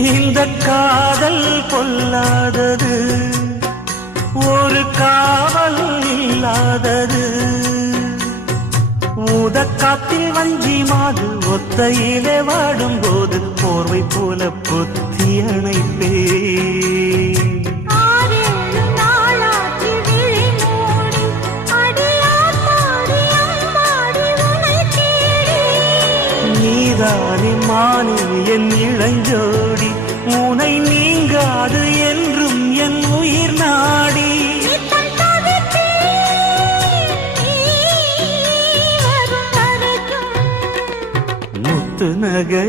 இந்த காதல் பொல்லாதது, ஒரு காவல் இல்லாதது. ஊதக்காத்தில் வஞ்சி மாது ஒத்தையிலே வாடும் போது போர்வை போல பொத்தி அணைப்பே. நீதானே மானே என் இளஞ்சோடி, உனை நீங்காது என்றும் என் உயிர் நாடி. முத்து நகை